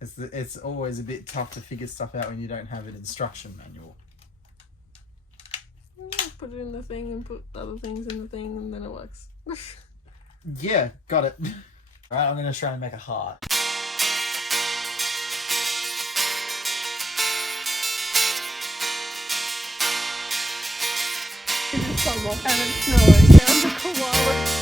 It's always a bit tough to figure stuff out when you don't have an instruction manual. Put it in the thing and put other things in the thing and then it works. Yeah, got it. Right, I'm going to try and make a heart. It's summer and it's snowing down the koala.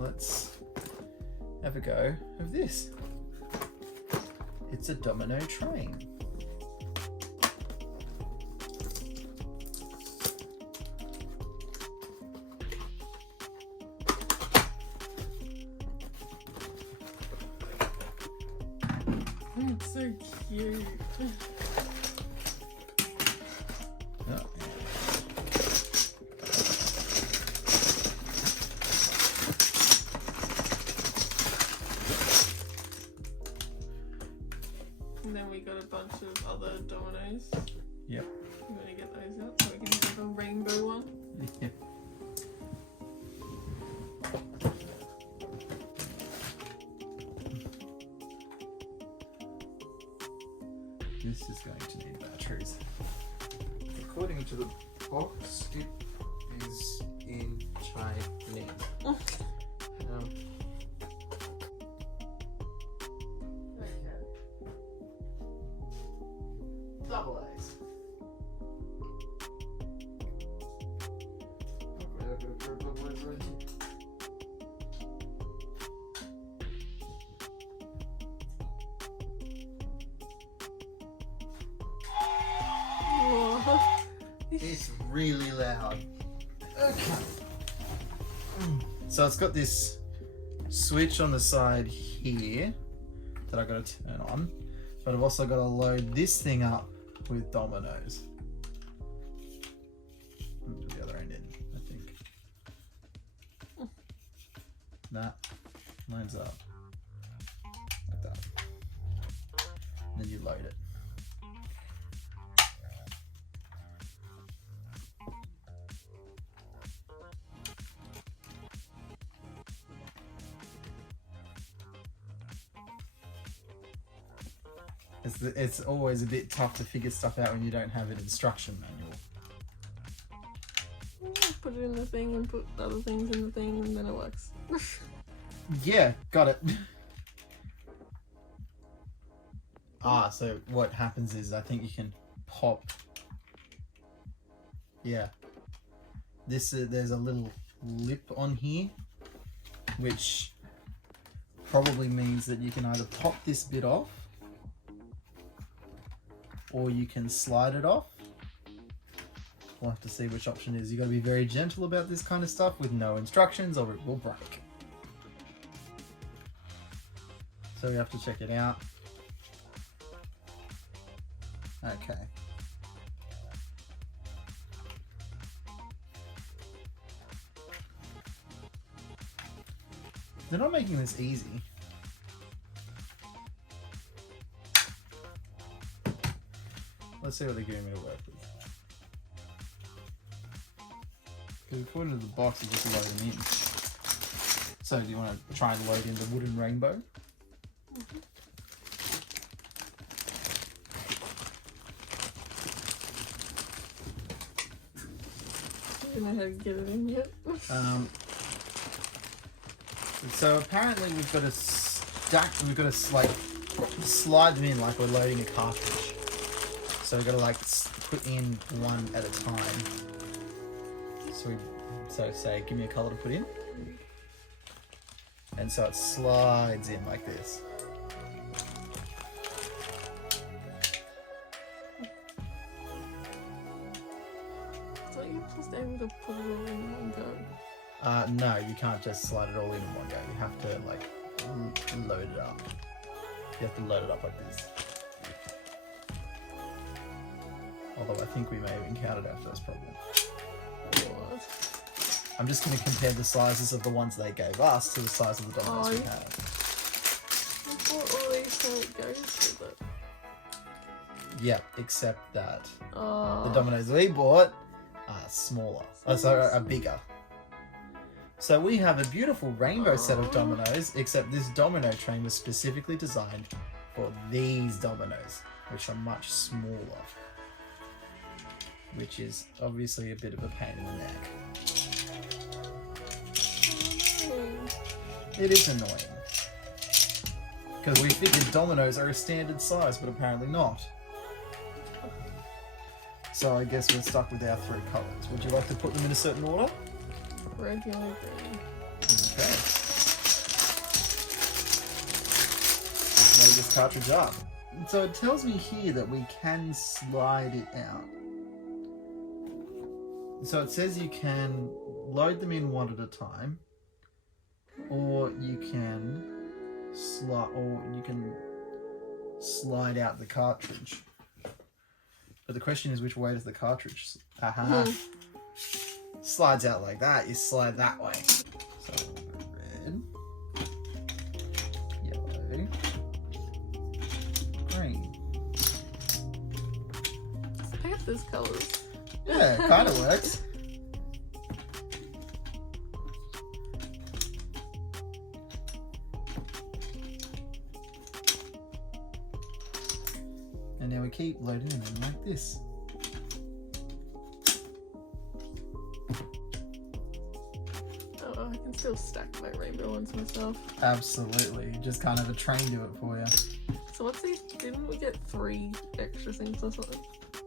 Let's have a go of this. It's a domino train. It's so cute. Oh. And then we got a bunch of other dominoes. Yep. I'm gonna get those out so we can have a rainbow one. Yep. This is going to need batteries. According to the box, it is in Chinese. Okay. Double A's. Whoa. It's really loud. Okay. So it's got this switch on the side here that I got to turn on, but I've also got to load this thing up with Dominos. Put the other end in, I think. That lines up like that. And then you load it. It's always a bit tough to figure stuff out when you don't have an instruction manual. Put it in the thing and put other things in the thing and then it works. Yeah, got it. So what happens is I think you can pop. Yeah. There's a little lip on here, which probably means that you can either pop this bit off or you can slide it off. We'll have to see which option it is. You got to be very gentle about this kind of stuff with no instructions or it will break. So we have to check it out. Okay. They're not making this easy. Let's see what they're giving me to work with. Because according to the box, you just load them in. So do you want to try and load in the wooden rainbow? Mm-hmm. I don't know how to get it in yet. So apparently we've got to like slide them in like we're loading a cartridge. So we've got to like put in one at a time. So say, give me a color to put in. And so it slides in like this. So you just able to put it all in one go? No, you can't just slide it all in one go. You have to like load it up. You have to load it up like this. Although I think we may have encountered our first problem. What? I'm just going to compare the sizes of the ones they gave us to the size of the Dominos we have. I bought all these so it goes with it. Yeah, except that the Oh. Dominos we bought are smaller. Are bigger. So we have a beautiful rainbow set of Dominos, except this domino train was specifically designed for these Dominos, which are much smaller. Which is obviously a bit of a pain in the neck. It is annoying. Because we figured Dominos are a standard size, but apparently not. So I guess we're stuck with our 3 colours. Would you like to put them in a certain order? Red, yellow, green. Okay. Let's load this cartridge up. So it tells me here that we can slide it out. So it says you can load them in one at a time, or you can slide out the cartridge. But the question is, which way does the cartridge? Aha! Slides out like that. You slide that way. So red, yellow, green. I have those colours. Yeah, it kind of works. And now we keep loading them in like this. Oh, I can still stack my rainbow ones myself. Absolutely. Just kind of a train do it for you. So what's these? Didn't we get 3 extra things or something?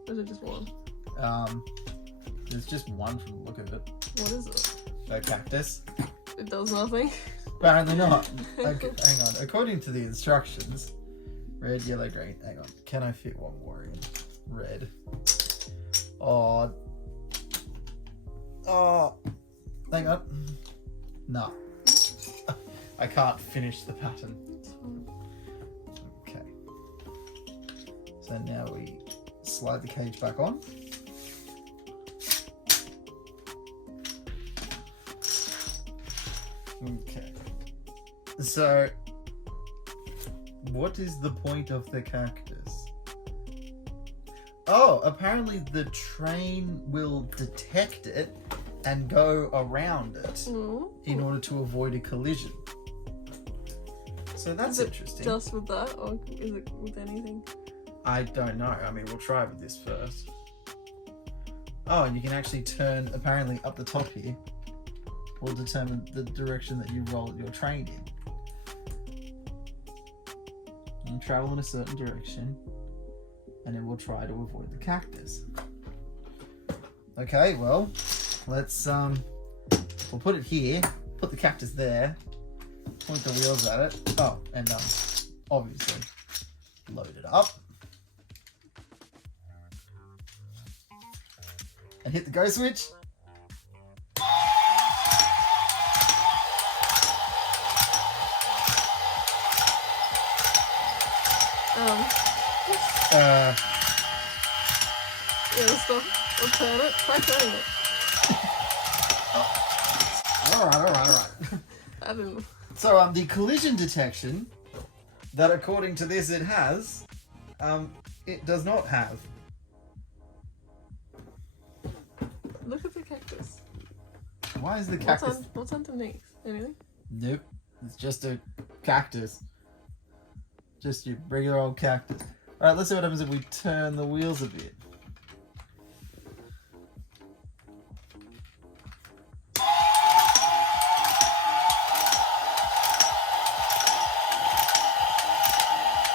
Or is it just 1? There's just one from the look of it. What is it? A cactus. It does nothing. Apparently not. Okay, hang on. According to the instructions, red, yellow, green. Hang on. Can I fit one more in? Red. Oh. Oh. Hang on. No. I can't finish the pattern. Okay. So now we slide the cage back on. Okay. So, what is the point of the cactus? Oh, apparently the train will detect it and go around it in order to avoid a collision. So that's interesting. Just with that, or is it with anything? I don't know. I mean, we'll try with this first. Oh, and you can actually turn, apparently up the top here, will determine the direction that you roll your train in. You travel in a certain direction, and then we'll try to avoid the cactus. Okay, well, let's, we'll put it here, put the cactus there, point the wheels at it. Oh, and, obviously, load it up. And hit the go switch. Yeah, stop. I'll turn it. Try turning it. Alright. I didn't. So, the collision detection that according to this it has, it does not have. Look at the cactus. Why is the cactus? What's underneath? Anything? Nope. It's just a cactus. Just your regular old cactus. Alright, let's see what happens if we turn the wheels a bit.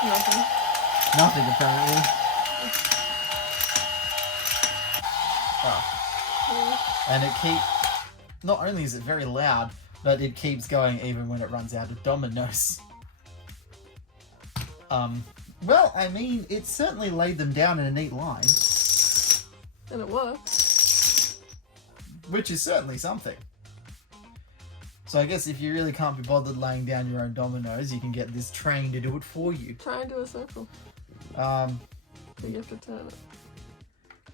Nothing. Nothing, apparently. Oh. Yeah. And it not only is it very loud, but it keeps going even when it runs out of Dominos. Well, I mean, it certainly laid them down in a neat line. And it works. which is certainly something. So I guess if you really can't be bothered laying down your own dominoes, you can get this train to do it for you. Try and do a circle. But you have to turn it.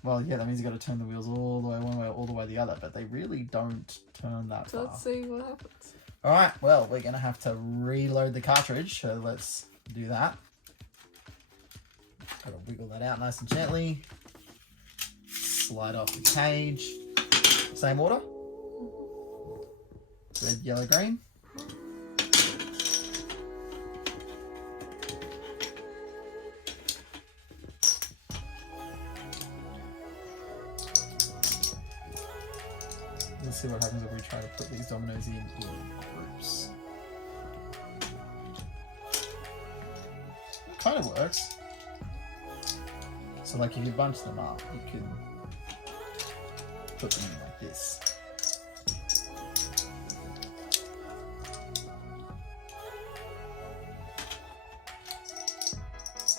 Well, yeah, that means you got to turn the wheels all the way one way, all the way the other, but they really don't turn that So far. let's see what happens. All right, well, we're going to have to reload the cartridge, so let's do that. Got to wiggle that out nice and gently. Slide off the cage. Same order. Red, yellow, green. Let's see what happens if we try to put these dominoes in groups. Kind of works. So like if you bunch them up, you can put them in like this.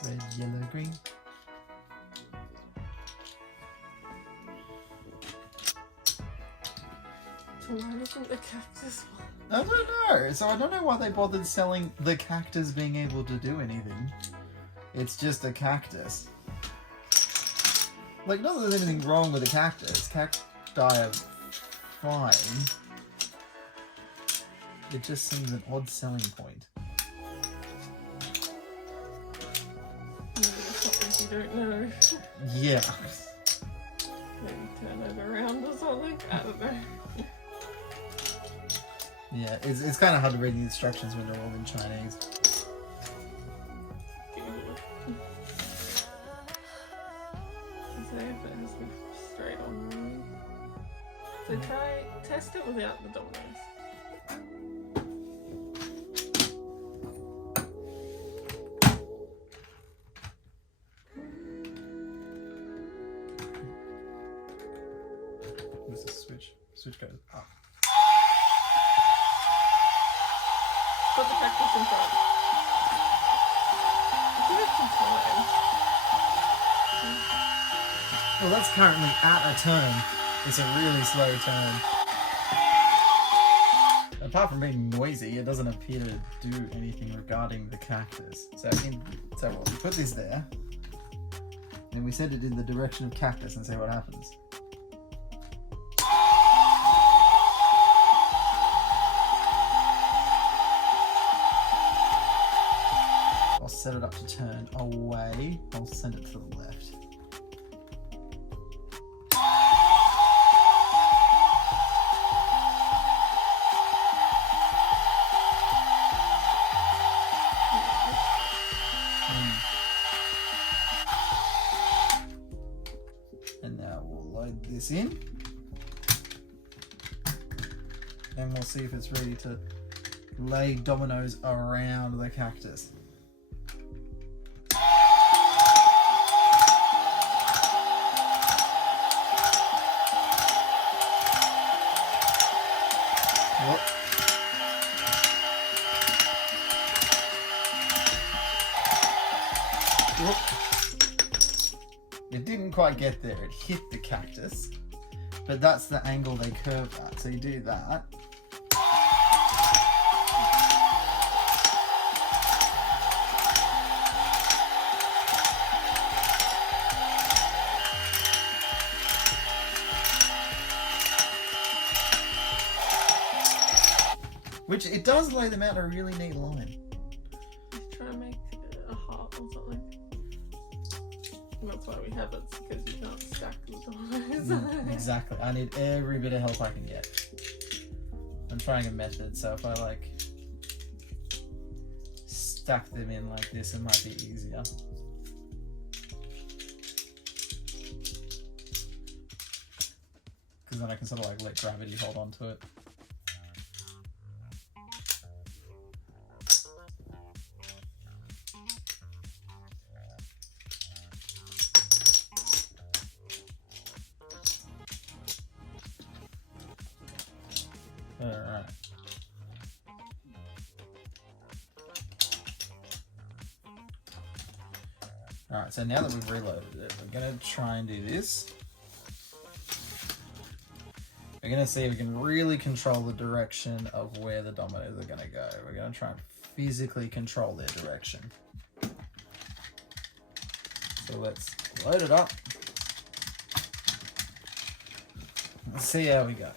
Red, yellow, green. So why doesn't the cactus one? I don't know. So I don't know why they bothered selling the cactus being able to do anything. It's just a cactus. Like, not that there's anything wrong with a cactus. Cacti are fine. It just seems an odd selling point. Maybe it's something you don't know. Yeah. Maybe turn it around or something. I don't know. Yeah, it's kind of hard to read the instructions when they're all in Chinese. So if it has to be straight on. So test it without the dominoes. Where's the switch? Switch goes up. Put the cactus in front. Give it some time. Well, that's currently at a turn. It's a really slow turn. Apart from being noisy, it doesn't appear to do anything regarding the cactus. So what, we put this there, and we send it in the direction of cactus and see what happens. I'll set it up to turn away. I'll send it to the left. And now we'll load this in. And we'll see if it's ready to lay dominoes around the cactus. Whoop. Whoop. It didn't quite get there. It hit the cactus, but that's the angle they curve at. So you do that. Which it does lay them out in a really neat line. Just try and make a heart or something. And that's why we have it, because you can't stack the dominoes. Exactly. I need every bit of help I can get. I'm trying a method, so if I like stack them in like this, it might be easier. Because then I can sort of like let gravity hold on to it. Alright. Alright, so now that we've reloaded it, we're going to try and do this. We're gonna see if we can really control the direction of where the dominoes are gonna go. We're gonna try and physically control their direction. So let's load it up. Let's see how we go.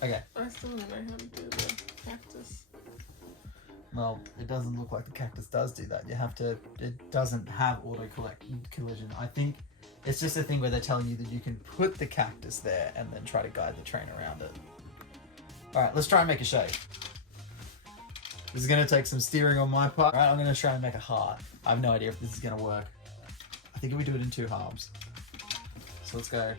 Okay. I still don't know how to do the cactus. Well, it doesn't look like the cactus does do that. You have to, it doesn't have auto collision. I think it's just a thing where they're telling you that you can put the cactus there and then try to guide the train around it. All right, let's try and make a shape. This is gonna take some steering on my part. All right, I'm gonna try and make a heart. I have no idea if this is gonna work. I think if we do it in 2 halves. So let's go.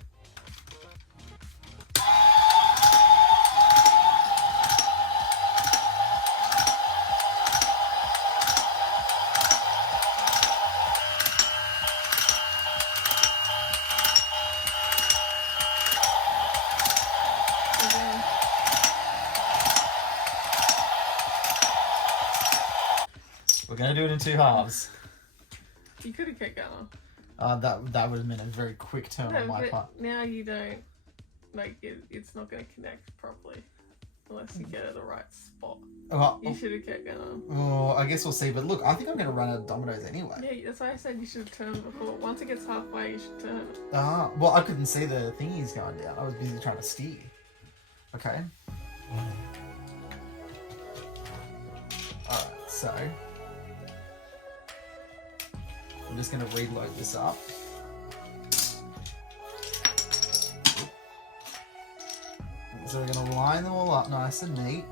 We're gonna do it in 2 halves. You could have kept going. That would have been a very quick turn on my part. Now you don't, like, it's not going to connect properly unless you get it the right spot. You should have kept going. Oh, I guess we'll see. But look, I think I'm going to run out of dominoes anyway. Yeah, that's why I said you should have turned before. Once it gets halfway, you should turn. Well, I couldn't see the thingies going down. I was busy trying to steer. Okay. Alright, so I'm just going to reload this up. So we're going to line them all up nice and neat.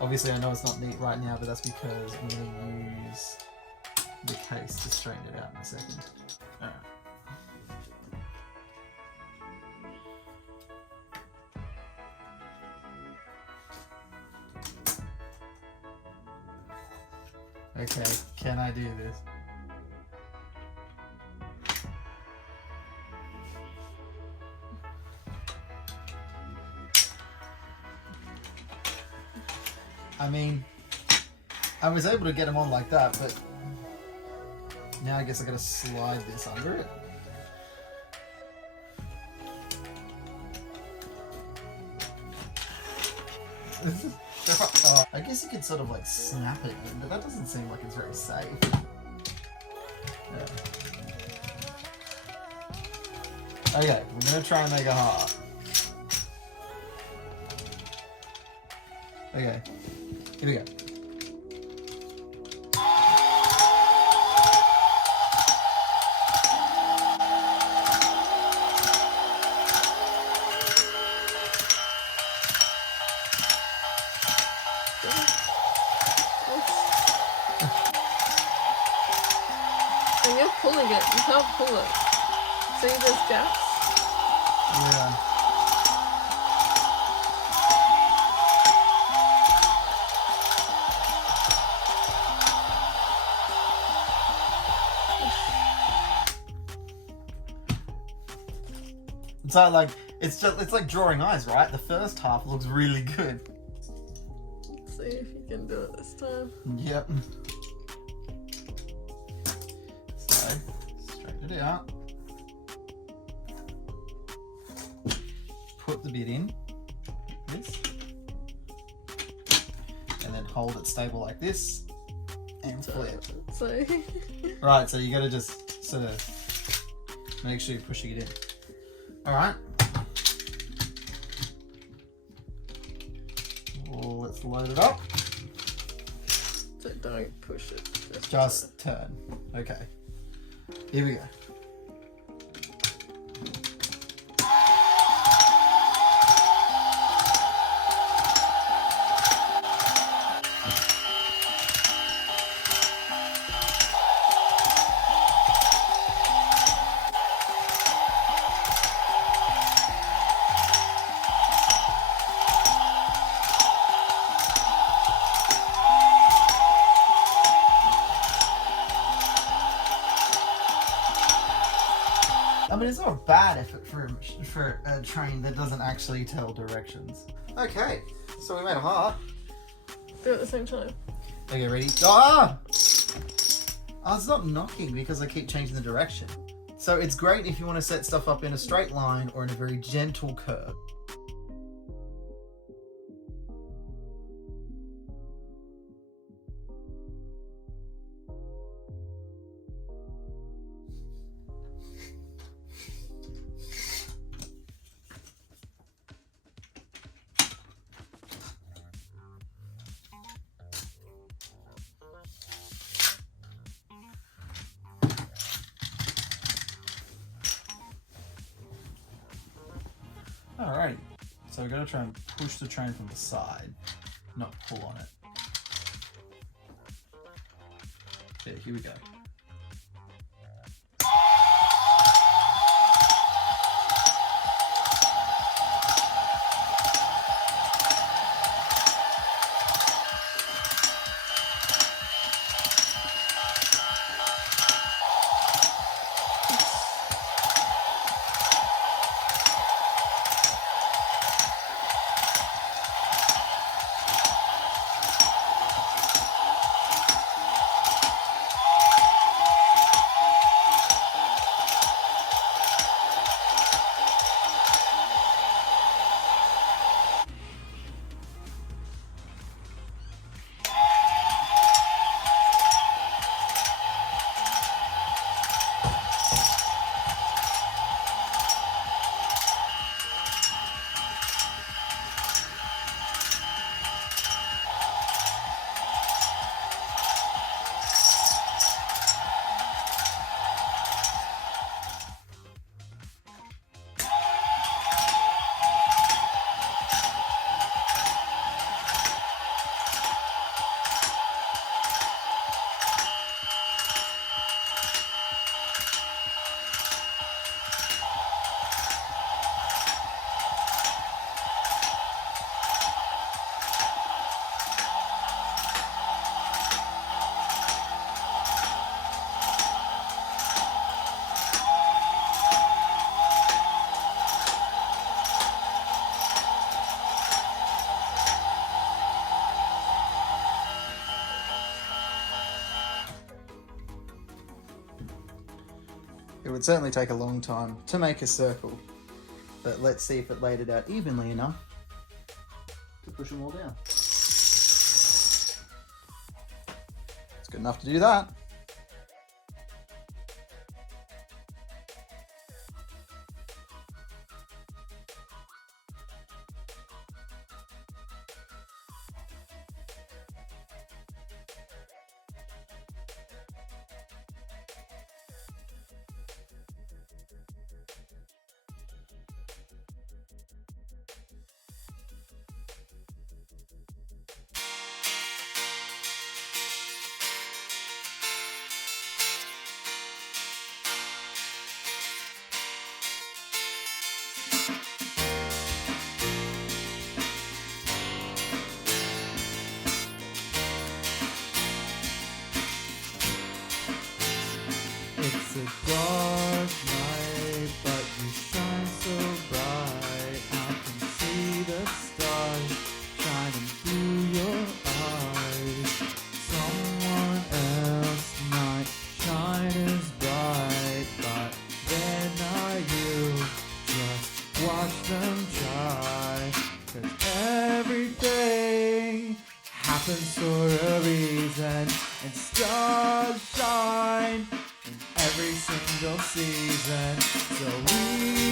Obviously I know it's not neat right now, but that's because I'm going to use the case to straighten it out in a second. Alright. Okay, can I do this? I mean, I was able to get them on like that, but now I guess I gotta slide this under it. I guess you could sort of like snap it in, but that doesn't seem like it's very safe. Yeah. Okay, we're gonna try and make a heart. Okay, here we go. And you're pulling it, you can't pull it. See those gaps? Yeah. It's like drawing eyes, right? The first half looks really good. Let's see if you can do it this time. Yep. So, straighten it out. Put the bit in. This. And then hold it stable like this. And flip. So. Right, so you gotta just sort of make sure you're pushing it in. Alright. Well, let's load it up. So don't push it. Just turn. Okay. Here we go. I mean, it's not a bad effort for a train that doesn't actually tell directions. Okay, so we made a heart. Do it at the same time. Okay, ready? Ah! Oh, it's not knocking because I keep changing the direction. So it's great if you want to set stuff up in a straight line or in a very gentle curve. Alright, so we're going to try and push the train from the side, not pull on it. Okay, here we go. It would certainly take a long time to make a circle, but let's see if it laid it out evenly enough to push them all down. It's good enough to do that. It's a dark night, but you shine so bright. I can see the stars shining through your eyes. Someone else might shine as bright, but they're not you. Just watch them try, 'cause everything happens for a reason, and stars shine in every single season. So reach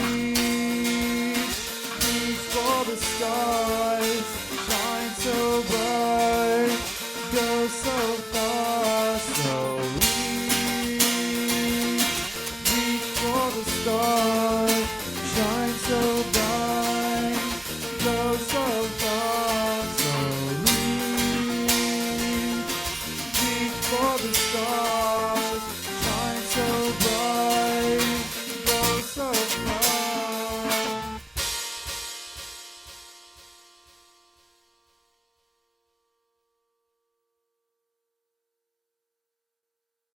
for the stars, shine so bright.